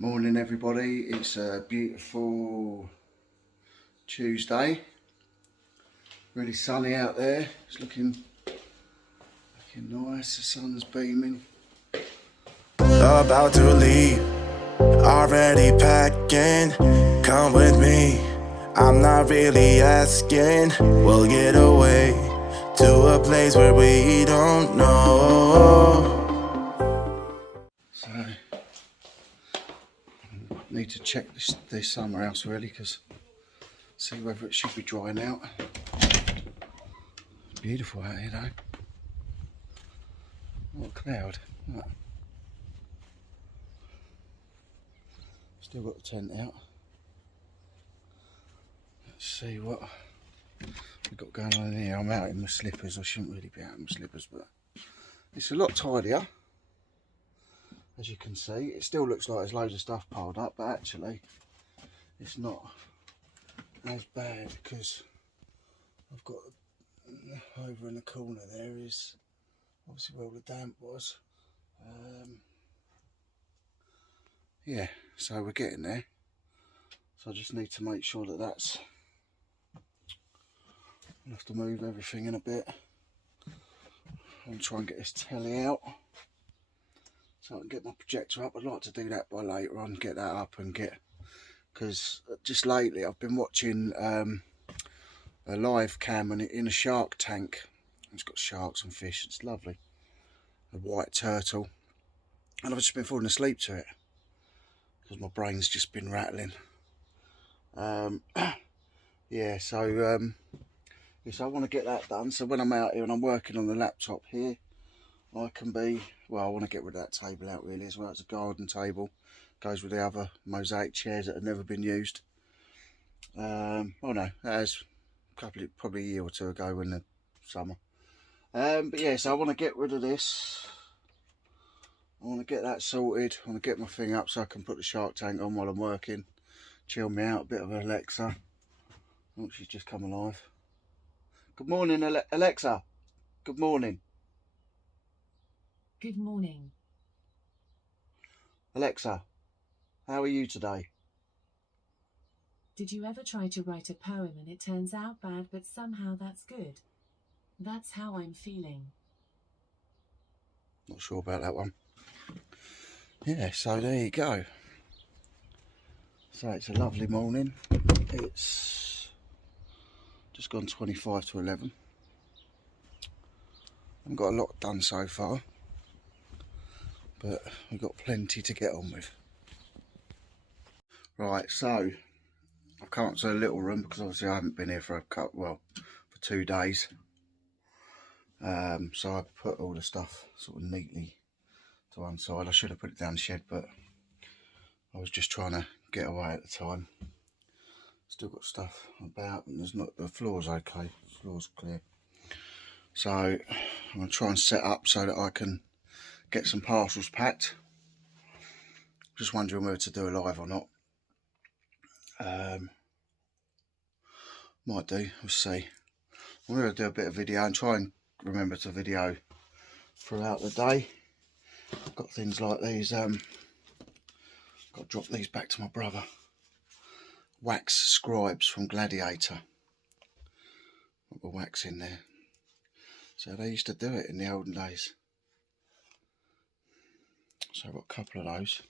Morning everybody, it's a beautiful Tuesday, really sunny out there, it's looking nice, the sun's beaming. About to leave, already packing, come with me, I'm not really asking, we'll get away to a place where we don't know. So, need to check this summer house really, because see whether it should be drying out. It's beautiful out here though. What a cloud. Look. Still got the tent out. Let's see what we've got going on in here. I'm out in my slippers. I shouldn't really be out in my slippers, but it's a lot tidier. As you can see, it still looks like there's loads of stuff piled up, but actually it's not as bad, because I've got over in the corner there is obviously where all the damp was. Yeah, so we're getting there. So I just need to make sure that that's, I'll have to move everything in a bit. I'm try and get this telly out so I can get my projector up. I'd like to do that by later on, get that up and get, because just lately I've been watching a live cam and in a shark tank. It's got sharks and fish, it's lovely. A white turtle, and I've just been falling asleep to it because my brain's just been rattling. Yeah, so yes, I want to get that done, so when I'm out here and I'm working on the laptop here, I can be, well, I want to get rid of that table out really as well. It's a garden table, goes with the other mosaic chairs that have never been used. Oh no, that was probably a year or two ago in the summer. But yeah, so I want to get rid of this. I want to get that sorted. I want to get my thing up so I can put the shark tank on while I'm working. Chill me out, a bit of Alexa. Oh, she's just come alive. Good morning, Alexa. Good morning. Good morning. Alexa, how are you today? Did you ever try to write a poem and it turns out bad, but somehow that's good? That's how I'm feeling. Not sure about that one. Yeah, so there you go. So it's a lovely morning. It's just gone 25 to 11. I've got a lot done so far, but we've got plenty to get on with. Right, so I've come up to a little room because obviously I haven't been here for for 2 days. So I put all the stuff sort of neatly to one side. I should have put it down the shed, but I was just trying to get away at the time. Still got stuff about, and there's not, the floor's okay, the floor's clear. So I'm going to try and set up so that I can get some parcels packed. Just wondering whether to do a live or not. Might do, we'll see. I'm going to do a bit of video and try and remember to video throughout the day. Got things like these, got to drop these back to my brother. Wax scribes from Gladiator. Got the wax in there. So they used to do it in the olden days. So I've got a couple of those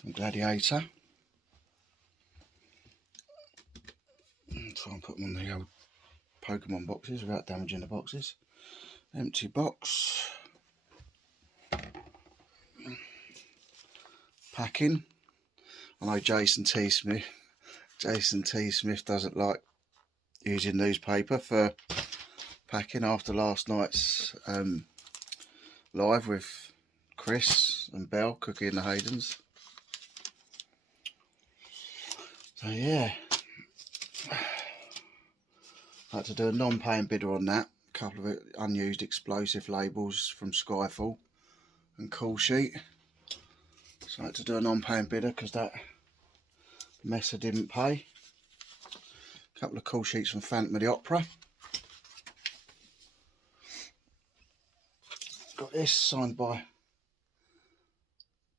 from Gladiator. And try and put them on the old Pokemon boxes without damaging the boxes. Empty box. Packing. I know Jason T. Smith doesn't like using newspaper for packing after last night's live with Chris and Belle, Cookie and the Haydens. So yeah, I had to do a non-paying bidder on that. A couple of unused explosive labels from Skyfall and Call Sheet. So I had to do a non-paying bidder because that messer didn't pay. A couple of call sheets from Phantom of the Opera. Got this signed by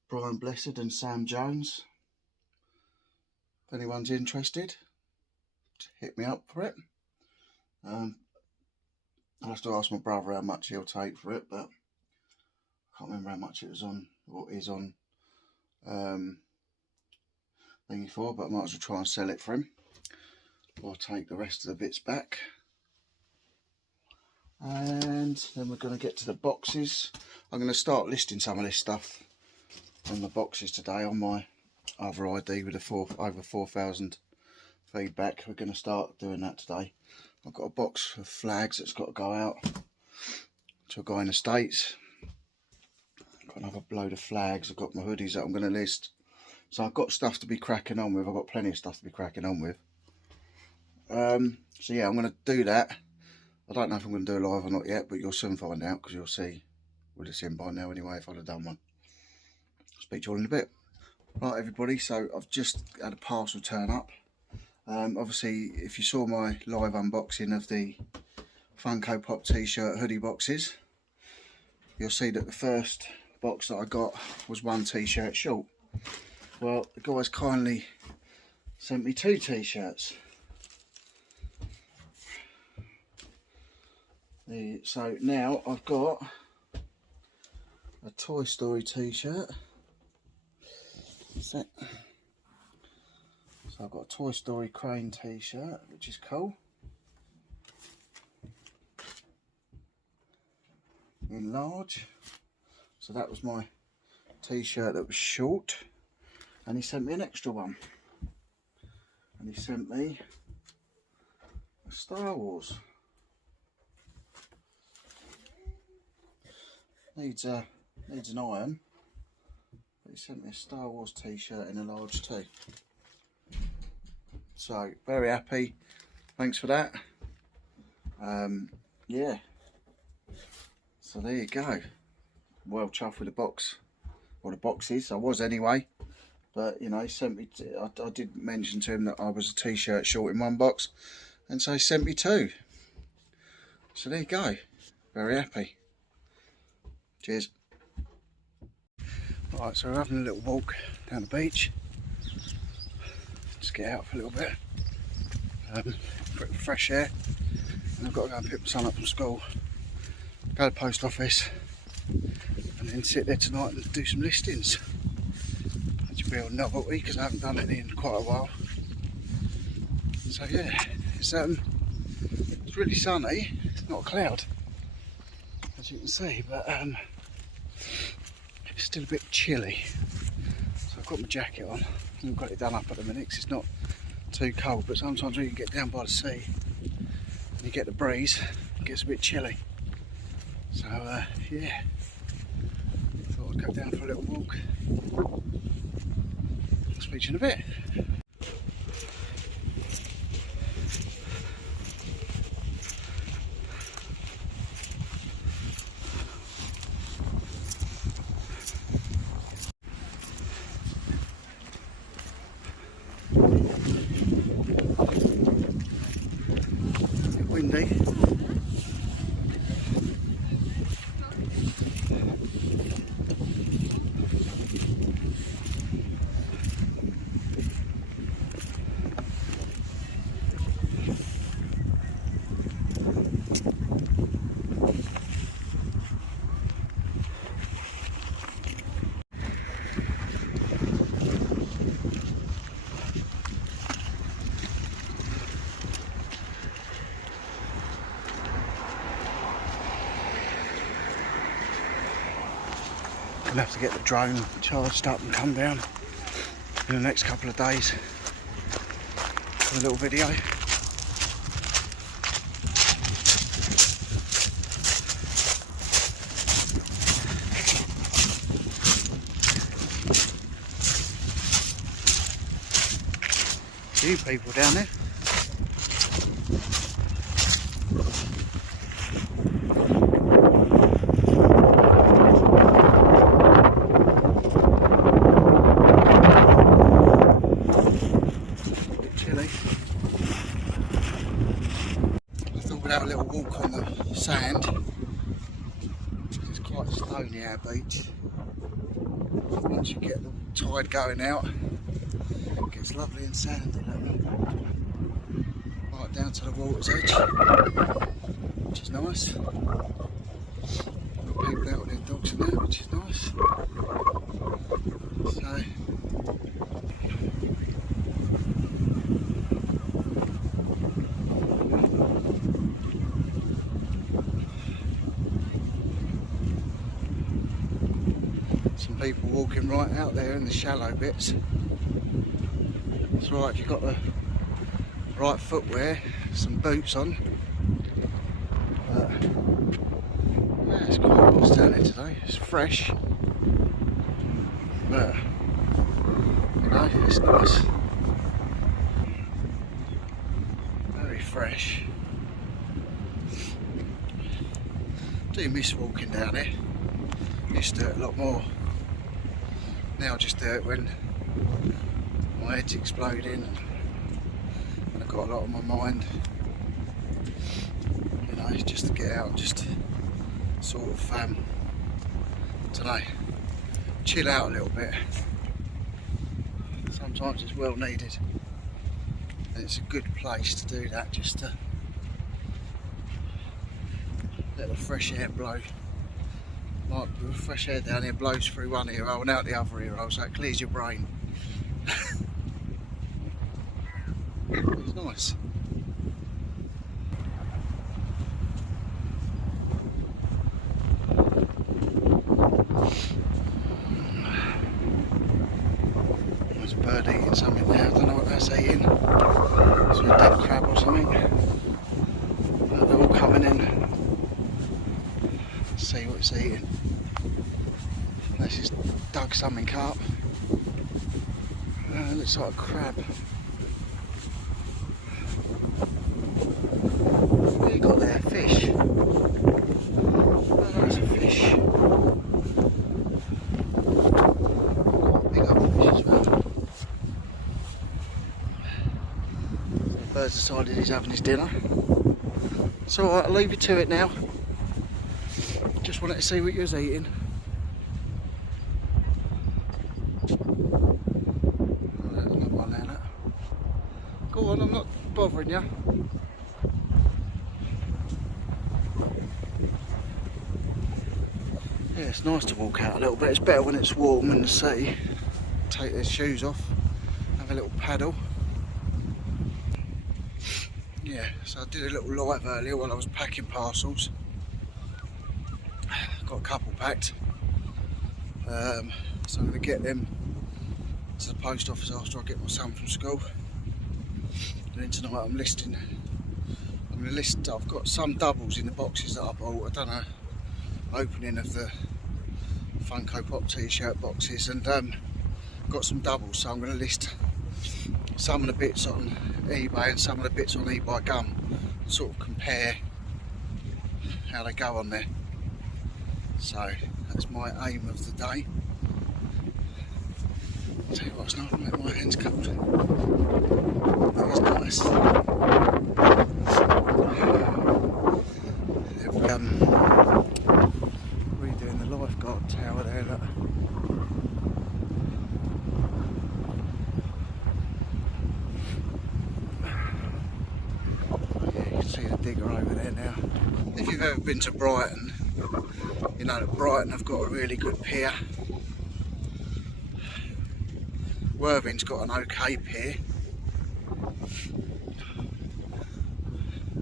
Brian Blessed and Sam Jones. If anyone's interested, hit me up for it. I'll have to ask my brother how much he'll take for it, but I can't remember how much it was on, or is on thingy for, but I might as well try and sell it for him, or take the rest of the bits back. And then we're going to get to the boxes. I'm going to start listing some of this stuff on the boxes today on my other ID with over 4,000 feedback. We're going to start doing that today. I've got a box of flags that's got to go out to a guy in the States. I've got another load of flags. I've got my hoodies that I'm going to list. So I've got stuff to be cracking on with. I've got plenty of stuff to be cracking on with. So yeah, I'm going to do that. I don't know if I'm going to do a live or not yet, but you'll soon find out, because you'll see. Would have seen by now anyway if I'd have done one. I'll speak to you all in a bit. Right everybody, so I've just had a parcel turn up. Obviously, if you saw my live unboxing of the Funko Pop t-shirt hoodie boxes, you'll see that the first box that I got was one t-shirt short. Well, the guys kindly sent me 2 t-shirts. So now I've got a Toy Story t-shirt. So I've got a Toy Story Crane t-shirt, which is cool. In large. So that was my t-shirt that was short. And he sent me an extra one. And he sent me a Star Wars. Needs an iron. But he sent me a Star Wars t-shirt in a large too. So very happy. Thanks for that. Yeah. So there you go. Well chuffed with the box, or the boxes. I was anyway. But you know, he sent me. I did mention to him that I was a t-shirt short in one box, and so he sent me 2. So there you go. Very happy. Cheers. Right, so we're having a little walk down the beach. Just get out for a little bit. Fresh air. And I've got to go and pick my son up from school. Go to the post office. And then sit there tonight and do some listings. Which will be a novelty because I haven't done any in quite a while. So yeah, it's really sunny. It's not a cloud, as you can see, but it's still a bit chilly. So I've got my jacket on. I haven't got it done up at the minute because it's not too cold, but sometimes when you get down by the sea and you get the breeze, it gets a bit chilly. So yeah, thought I'd go down for a little walk. I'll speak to you in a bit. Windy. Gonna have to get the drone charged up and come down in the next couple of days for a little video. A few people down there. Have a little walk on the sand. It's quite stony our beach. once you get the tide going out, it gets lovely and sandy, right down to the water's edge, which is nice. Got people out with their dogs and that, which is nice. So, some people walking right out there in the shallow bits. That's right, if you've got the right footwear, some boots on. But yeah, it's quite nice down here today. It's fresh, but you know, it's nice. Very fresh. Do miss walking down here. Used to do it a lot more. Now I just do it when my head's exploding and I've got a lot on my mind. You know, just to get out, just to sort of, I don't know, chill out a little bit. Sometimes it's well needed. And it's a good place to do that, just to let the fresh air blow. Like the fresh air down here blows through one ear hole and out the other ear hole, so it clears your brain. It's nice. There's a bird eating something there, I don't know what that's eating. It's a dead crab or something. But they're all coming in. Let's see what it's eating. Unless it's dug something up. It looks like a crab. What have you got there? Fish. Oh, that's a fish. Quite a big old fish as well. The bird's decided he's having his dinner. It's alright, I'll leave you to it now. Just wanted to see what you was eating. Go on, I'm not bothering you. Yeah, it's nice to walk out a little bit. It's better when it's warm in the sea. Take their shoes off, have a little paddle. Yeah, so I did a little live earlier while I was packing parcels. Got a couple packed. So I'm going to get them to the post office after I get my son from school. And then tonight I'm going to list, I've got some doubles in the boxes that I bought. I done a opening of the Funko Pop t-shirt boxes and got some doubles, so I'm going to list some of the bits on eBay and some of the bits on eBay Gum, sort of compare how they go on there. So that's my aim of the day. I'll tell you what, it's not going to make my hands cold. That is nice. They're redoing the lifeguard tower there, look. Yeah, you can see the digger over there now. If you've ever been to Brighton, you know that Brighton have got a really good pier. Worthing's got an okay pier.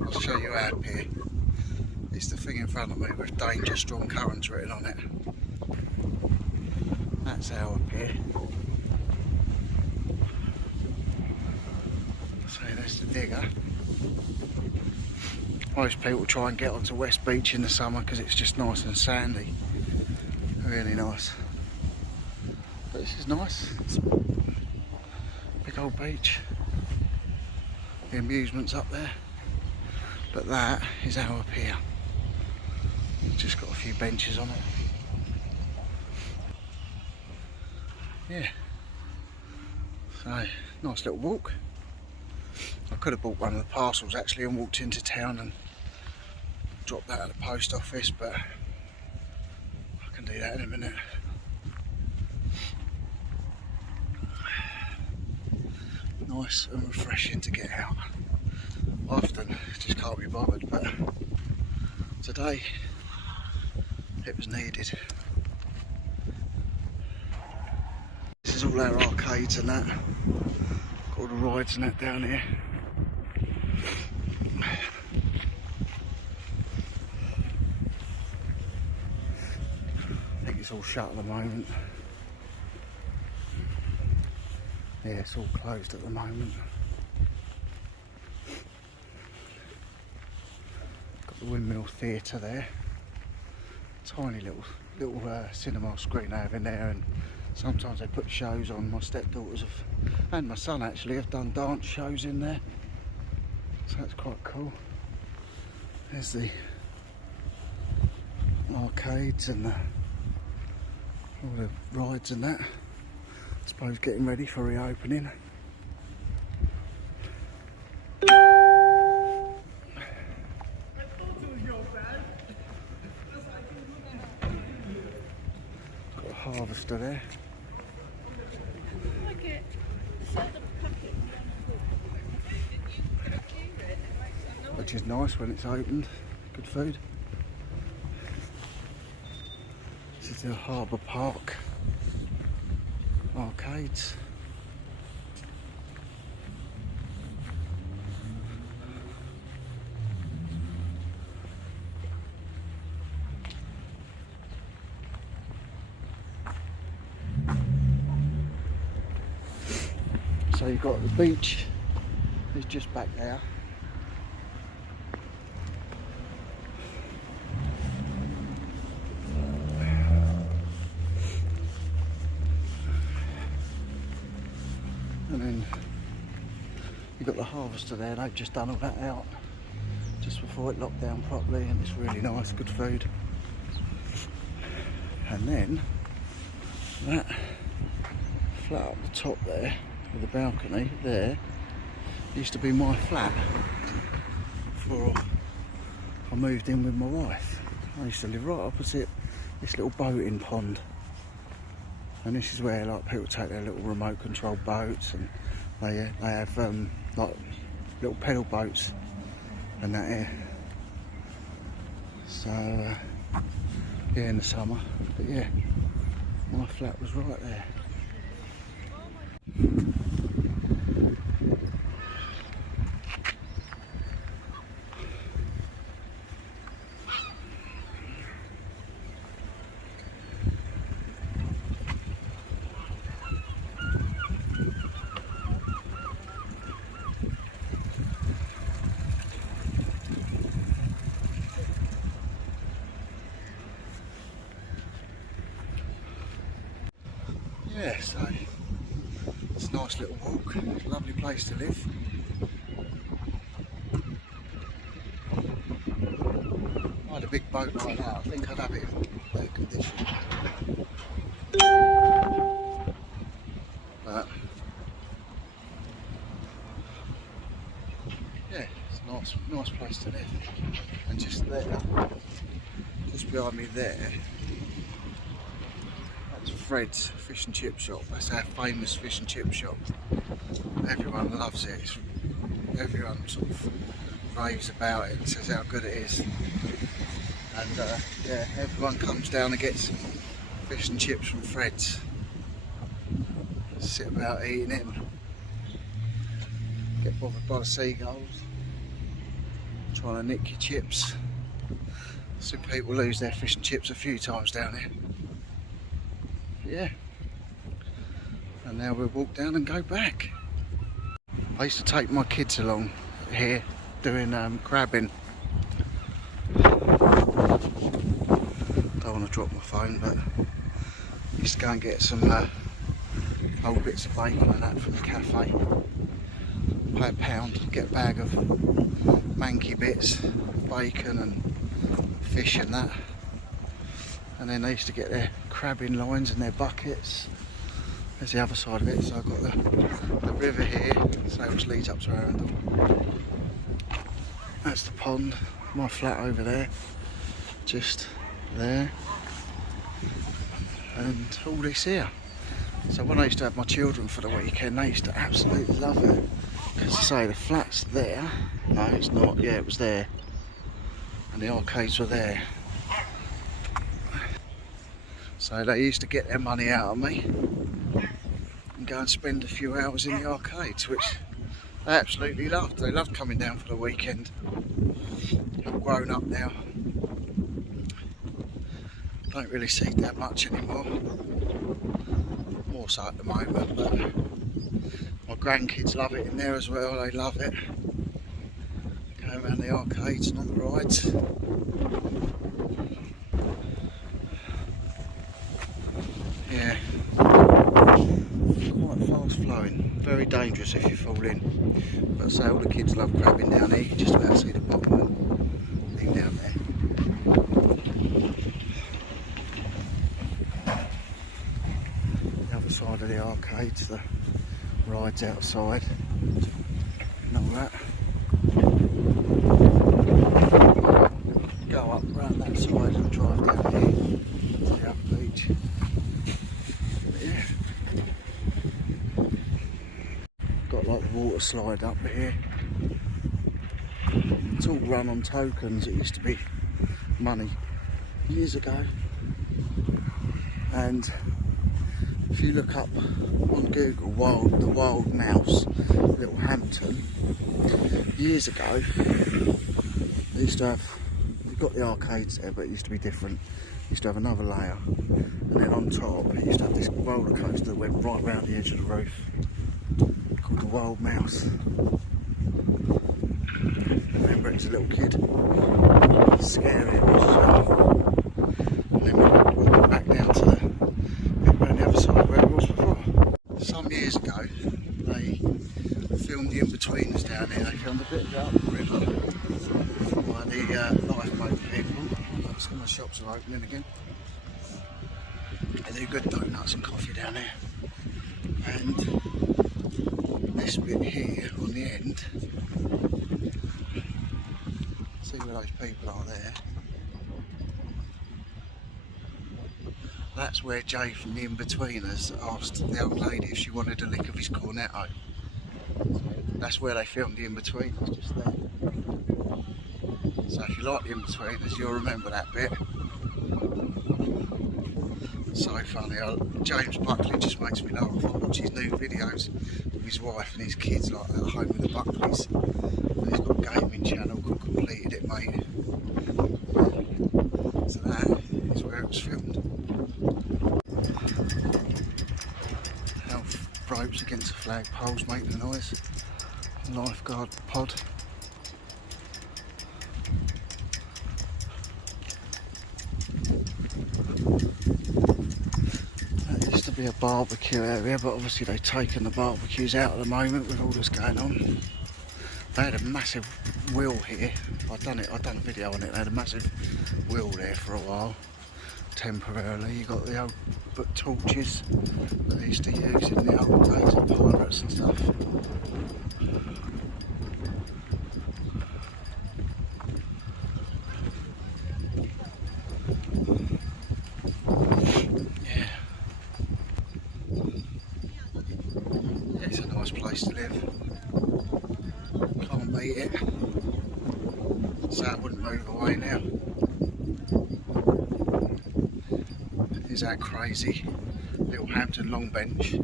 I'll show you our pier. It's the thing in front of me with danger, strong currents written on it. That's our pier. So there's the digger. Most people try and get onto West Beach in the summer because it's just nice and sandy. Really nice. But this is nice. It's a big old beach. The amusements up there. But that is our pier. It's just got a few benches on it. Yeah. So, nice little walk. I could have bought one of the parcels actually and walked into town and dropped that at the post office, but I can do that in a minute. nice and refreshing to get out. Often just can't be bothered, but today it was needed. This is all our arcades and that. Got all the rides and that down here. I think it's all shut at the moment. Yeah, it's all closed at the moment. Got the Windmill Theatre there. Tiny little cinema screen they have in there, and sometimes they put shows on. My stepdaughters and my son actually have done dance shows in there, so that's quite cool. There's the arcades and all the rides and that. I suppose getting ready for reopening. Got a harvester there. Which is nice when it's opened. Good food. This is the Harbour Park arcades. So you've got the beach is just back there. And then you've got the harvester there. They've just done all that out just before it locked down properly, and it's really nice, good food. And then that flat up the top there with the balcony there used to be my flat before I moved in with my wife. I used to live right opposite this little boating pond, and this is where like people take their little remote control boats, and they have like little pedal boats and that here. So yeah, in the summer, but yeah, my flat was right there. Yeah, so it's a nice little walk, lovely place to live. I had a big boat like that, I think I'd have it in better condition. But yeah, it's a nice place to live. And just there, just behind me there, Fred's fish and chip shop. That's our famous fish and chip shop. Everyone loves it. Everyone sort of raves about it and says how good it is. And yeah, everyone comes down and gets fish and chips from Fred's. Sit about eating it and get bothered by the seagulls trying to nick your chips. So people lose their fish and chips a few times down here. Yeah, and now we'll walk down and go back. I used to take my kids along here doing crabbing. Don't want to drop my phone, but I used to go and get some old bits of bacon and that from the cafe. Pay £1, get a bag of manky bits, bacon and fish and that. And then they used to get their crabbing lines and their buckets. There's the other side of it, so I've got the river here, so which leads up to Arundel. That's the pond, my flat over there, just there. And all this here. So when I used to have my children for the weekend, they used to absolutely love it. Because I say, the flat's there. No, it's not. Yeah, it was there. And the arcades were there. So they used to get their money out of me and go and spend a few hours in the arcades, which they absolutely loved. They loved coming down for the weekend. I'm grown up now. Don't really see that much anymore. More so at the moment, but my grandkids love it in there as well. They love it. Going around the arcades and on the rides. Yeah. Quite fast flowing. Very dangerous if you fall in. But I say all the kids love crabbing down here. You can just about see the bottom of the thing down there. The other side of the arcades, the rides outside and all that. Go up round that side and drive down here to the upper beach. But yeah. Got like the water slide up here. It's all run on tokens. It used to be money years ago. And if you look up on Google, the Wild Mouse, Little Hampton, years ago, they used to have, you've got the arcades there, but it used to be different. It used to have another layer, and then on top, it used to have this roller coaster that went right round the edge of the roof, called the Wild Mouse. I remember it as a little kid. Scary it was as well. And then we went back down to the bit around the other side where it was before. Some years ago, they filmed the in-betweeners down there. They filmed a bit of the upper river by the lifeboat people. Some of the shops are opening again. They do good donuts and coffee down there. And this bit here on the end, see where those people are there. That's where Jay from the In-Betweeners asked the old lady if she wanted a lick of his cornetto. That's where they filmed the In-Betweeners, just there. So if you like the In-Betweeners, you'll remember that bit. So funny. James Buckley just makes me laugh. I watch his new videos with his wife and his kids, like at home with the Buckleys. And he's got a gaming channel called Completed It Mate. So that is where it was filmed. Health ropes against the flagpoles making a noise. Lifeguard pod. That used to be a barbecue area, but obviously they've taken the barbecues out at the moment with all this going on. They had a massive wheel here. I've done a video on it. They had a massive wheel there for a while, temporarily. You got the old torches that they used to use in the old days of pirates and stuff. Yeah, it's a nice place to live. Can't beat it. So it wouldn't move away now. Is that crazy? Little Hampton long bench.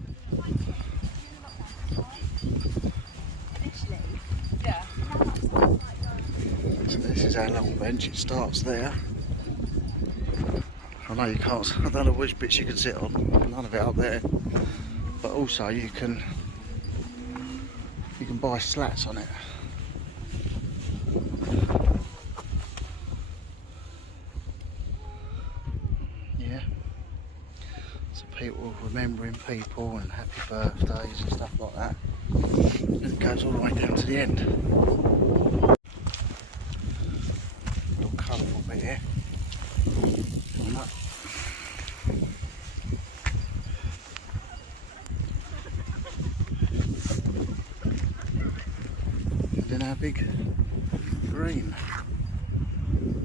So this is our long bench. It starts there. I know you can't. I don't know which bits you can sit on. None of it up there. But also you can buy slats on it. Yeah. So people remembering people and happy birthdays and stuff like that. And it goes all the way down to the end. Little colourful bit here. Coming up. And then our big green.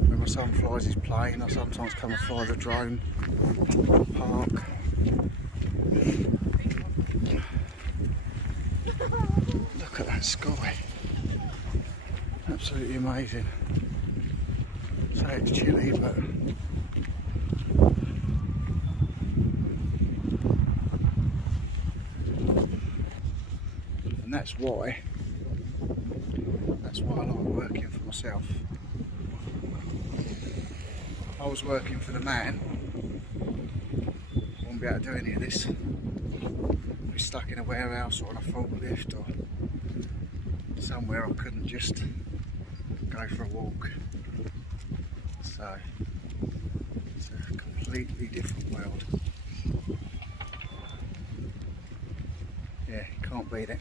When my son flies his plane, I sometimes come and fly the drone park. that sky. Absolutely amazing. So it's chilly, but and that's why I like working for myself. If I was working for the man, I wouldn't be able to do any of this. I'd be stuck in a warehouse or on a forklift or somewhere I couldn't just go for a walk. So it's a completely different world. Yeah, you can't beat it.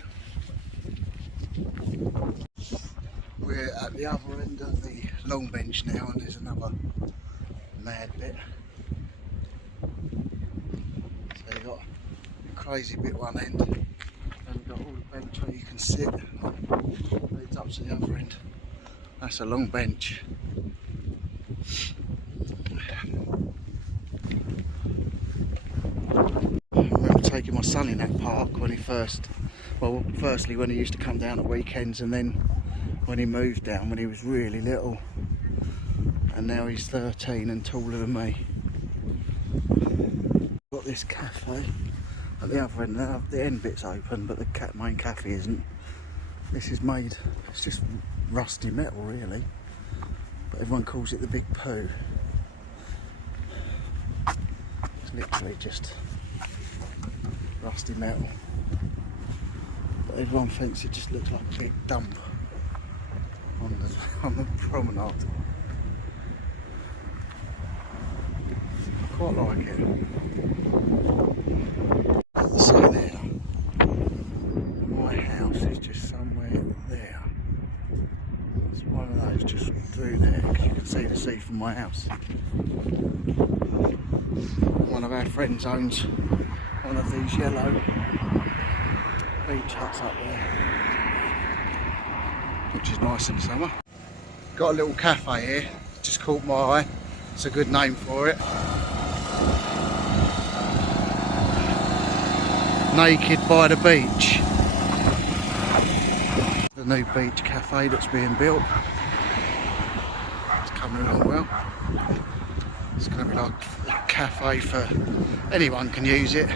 We're at the other end of the long bench now, and there's another mad bit. So you've got a crazy bit one end, and you've got all the bench where you can sit. Leads up to the other end. That's a long bench. I remember taking my son in that park when he firstly when he used to come down at weekends, and then when he moved down when he was really little, and now he's 13 and taller than me. Got this cafe at the other end. The end bit's open, but the main cafe isn't. This is made, it's just rusty metal really, but everyone calls it the Big Poo. It's literally just rusty metal, but everyone thinks it just looks like a big dump on the promenade. I quite like it. So there, my house is just somewhere there. It's one of those just through there, because you can see the sea from my house. One of our friends owns one of these yellow beach huts up there, which is nice in the summer. Got a little cafe here, just caught my eye. It's a good name for it. Naked by the beach. The new beach cafe that's being built. It's coming along well. It's going to be like a cafe for anyone can use it,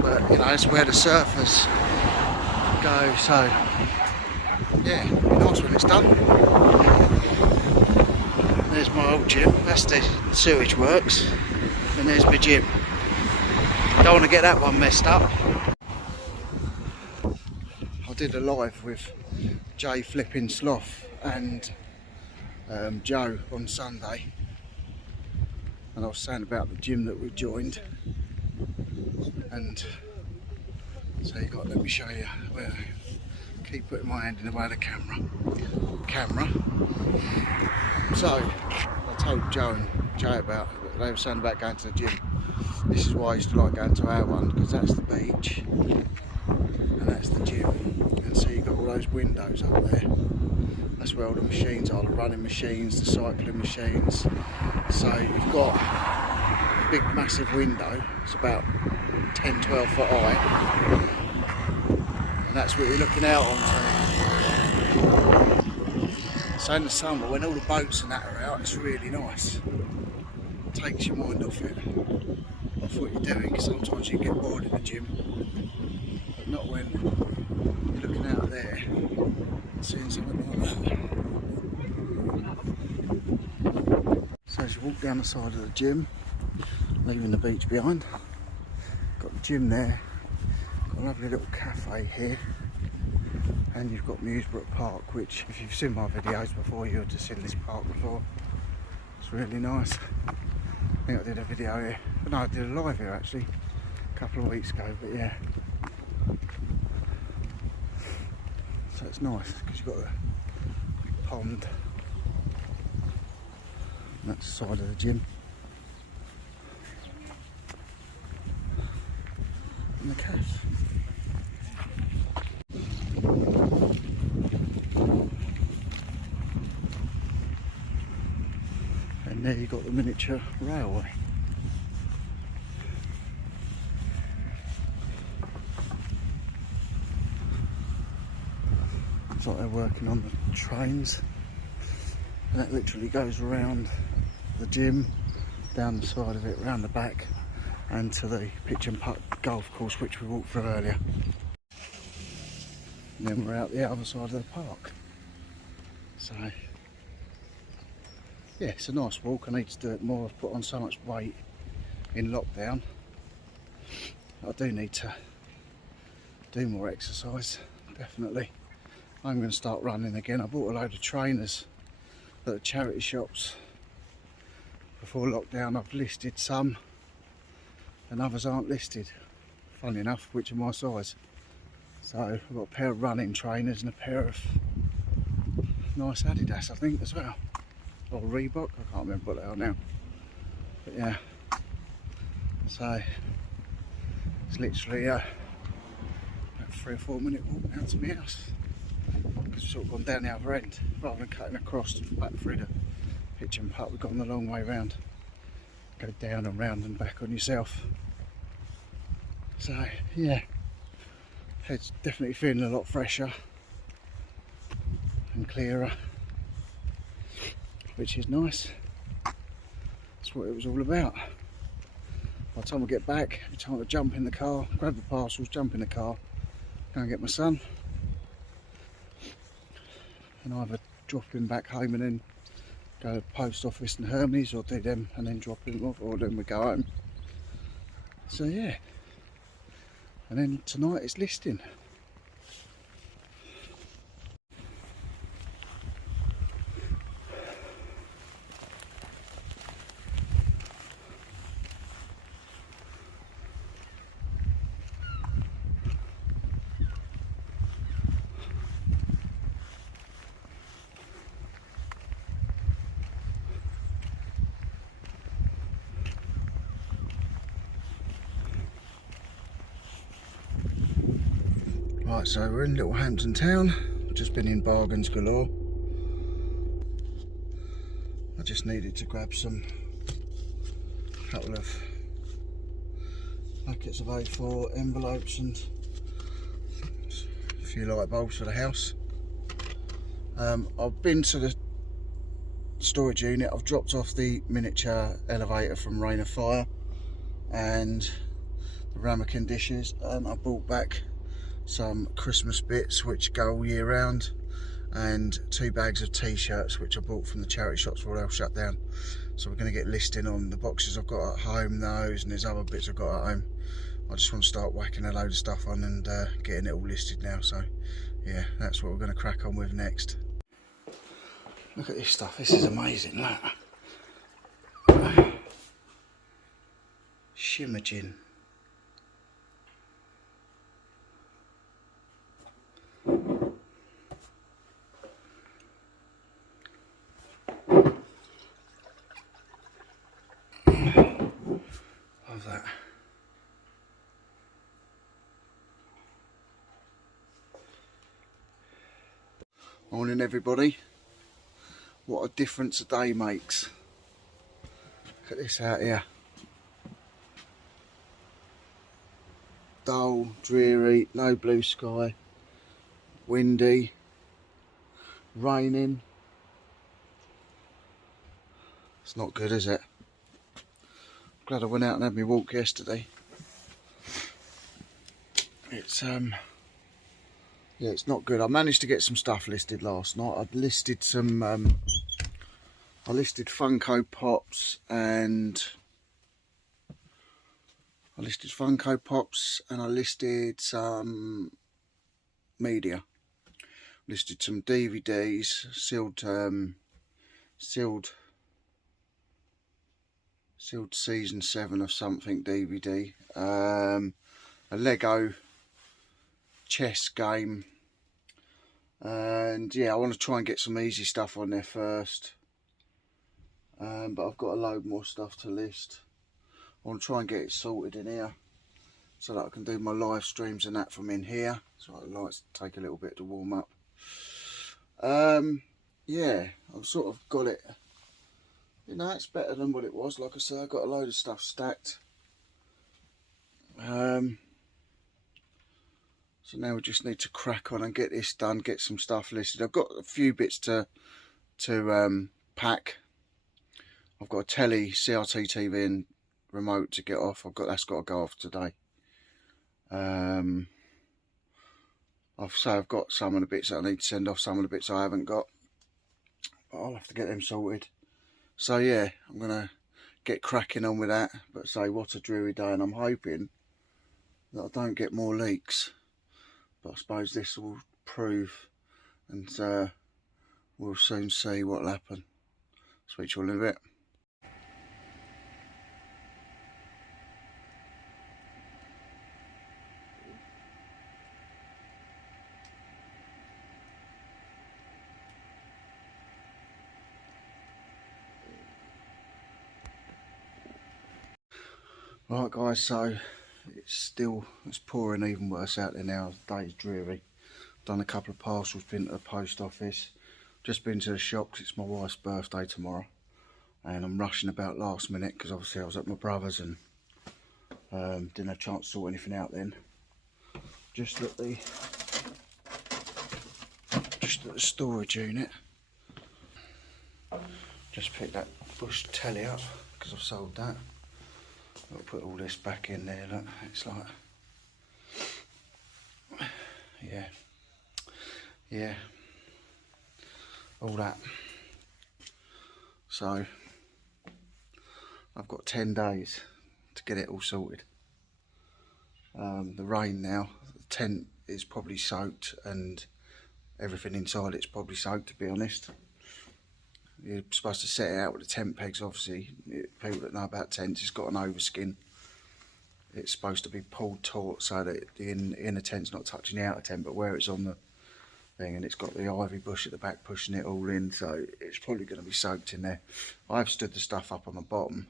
but you know, it's where the surfers go. So yeah, it'll be nice when it's done. There's my old gym. That's the sewage works, and there's my gym. Don't want to get that one messed up. I did a live with Jay Flipping Sloth and Joe on Sunday, and I was saying about the gym that we joined, and so you got to let me show you. Well, keep putting my hand in the way of the camera. So I told Joe and Jay about, they were saying about going to the gym. This is why I used to like going to our one, because that's the beach and that's the gym, and so you've got all those windows up there. That's where all the machines are, the running machines, the cycling machines. So you've got a big massive window, it's about 10-12 foot high, and that's what you're looking out onto. So in the summer, when all the boats and that are out, it's really nice. It takes your mind off it, off what you're doing, because sometimes you get bored in the gym, but not when you're looking out there and seeing something like that. So as you walk down the side of the gym, leaving the beach behind, got the gym there, got a lovely little cafe here, and you've got Musebrook Park, which if you've seen my videos before, you've just seen this park before. It's really nice. I think I did a video here, no, I did a live here actually a couple of weeks ago, but yeah. So it's nice because you've got a big pond, and that's the side of the gym. And the cafe. And there you've got the miniature railway. It's like they're working on the trains, and that literally goes around the gym, down the side of it, round the back, and to the pitch and putt golf course which we walked through earlier. And then we're out the other side of the park. So yeah, it's a nice walk. I need to do it more. I've put on so much weight in lockdown. I do need to do more exercise, definitely. I'm going to start running again. I bought a load of trainers at the charity shops before lockdown. I've listed some and others aren't listed, funny enough, which are my size. So I've got a pair of running trainers and a pair of nice Adidas, I think, as well, or Reebok, I can't remember what they are now, but yeah. So it's literally a 3 or 4 minute walk down to my house, because we've sort of gone down the other end rather than cutting across back through the pitch and putt. We've gone the long way round, go down and round and back on yourself. So yeah, head's definitely feeling a lot fresher and clearer, which is nice. That's what it was all about. By the time I get back, every time I jump in the car, grab the parcels, jump in the car, go and get my son, and either drop him back home and then go to the post office and Hermes, or do them and then drop him off, or then we go home. So yeah, and then tonight it's listing. Right, so we're in Little Hampton town. I've just been in bargains galore. I just needed to grab some couple of packets of A4 envelopes and a few light bulbs for the house. I've been to the storage unit. I've dropped off the miniature elevator from Rain of Fire and the ramekin dishes, and I brought back some Christmas bits which go all year round, and 2 bags of t-shirts which I bought from the charity shops before they all shut down. So we're going to get listing on the boxes I've got at home, those, and there's other bits I've got at home. I just want to start whacking a load of stuff on and getting it all listed now. So yeah, that's what we're going to crack on with next. Look at this stuff, this is amazing. Look. Shimmer gin. Love that. Morning everybody. What a difference a day makes. Look at this out here. Dull, dreary, no blue sky, windy, raining. It's not good, is it? Glad I went out and had my walk yesterday. It's yeah, it's not good. I managed to get some stuff listed last night. I listed some I listed Funko Pops and I listed some media. Listed some DVDs, sealed season 7 of something DVD, a Lego chess game, and yeah, I want to try and get some easy stuff on there first, but I've got a load more stuff to list. I want to try and get it sorted in here so that I can do my live streams and that from in here, so the lights take a little bit to warm up. Yeah, I've sort of got it. You know, it's better than what it was. Like I said, I've got a load of stuff stacked. So So now we just need to crack on and get this done, get some stuff listed. I've got a few bits to pack. I've got a telly, CRT TV and remote to get off. That's got to go off today. I've got some of the bits that I need to send off, some of the bits I haven't got. But I'll have to get them sorted. So yeah, I'm gonna get cracking on with that. But say, what a dreary day, and I'm hoping that I don't get more leaks. But I suppose this will prove, and we'll soon see what'll happen. Speak to you all in a bit. Right guys, so it's pouring even worse out there now. The day's dreary. Done a couple of parcels, been to the post office, just been to the shop because it's my wife's birthday tomorrow, and I'm rushing about last minute because obviously I was at my brother's and didn't have a chance to sort anything out then. Just at the storage unit. Just picked that Bush telly up because I've sold that. I'll put all this back in there. Look, it's like, yeah, all that. So I've got 10 days to get it all sorted. The rain now, the tent is probably soaked and everything inside it's probably soaked, to be honest. You're supposed to set it out with the tent pegs, obviously. People that know about tents, it's got an overskin. It's supposed to be pulled taut so that the inner tent's not touching the outer tent, but where it's on the thing, and it's got the ivy bush at the back pushing it all in, so it's probably going to be soaked in there. I've stood the stuff up on the bottom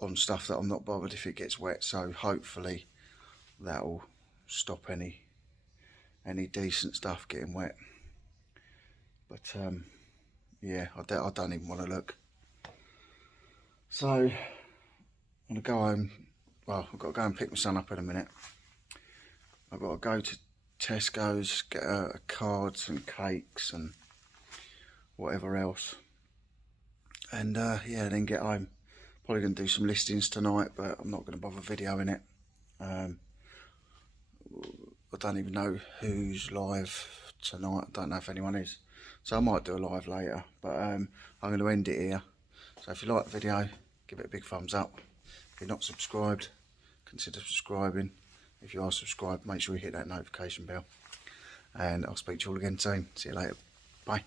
on stuff that I'm not bothered if it gets wet, so hopefully that'll stop any decent stuff getting wet. But yeah, I don't even want to look. So I'm gonna go home. Well, I've got to go and pick my son up in a minute. I've got to go to Tesco's, get a cards and cakes and whatever else, and yeah, then get home. Probably gonna do some listings tonight, but I'm not gonna bother videoing it. I don't even know who's live tonight. I don't know if anyone is, so I might do a live later, but I'm going to end it here. So if you like the video, give it a big thumbs up. If you're not subscribed, consider subscribing. If you are subscribed, make sure you hit that notification bell, and I'll speak to you all again soon. See you later. Bye.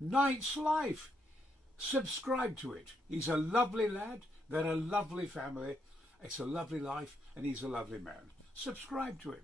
Knight's Life. Subscribe to it. He's a lovely lad, they're a lovely family, it's a lovely life, and he's a lovely man. Subscribe to him.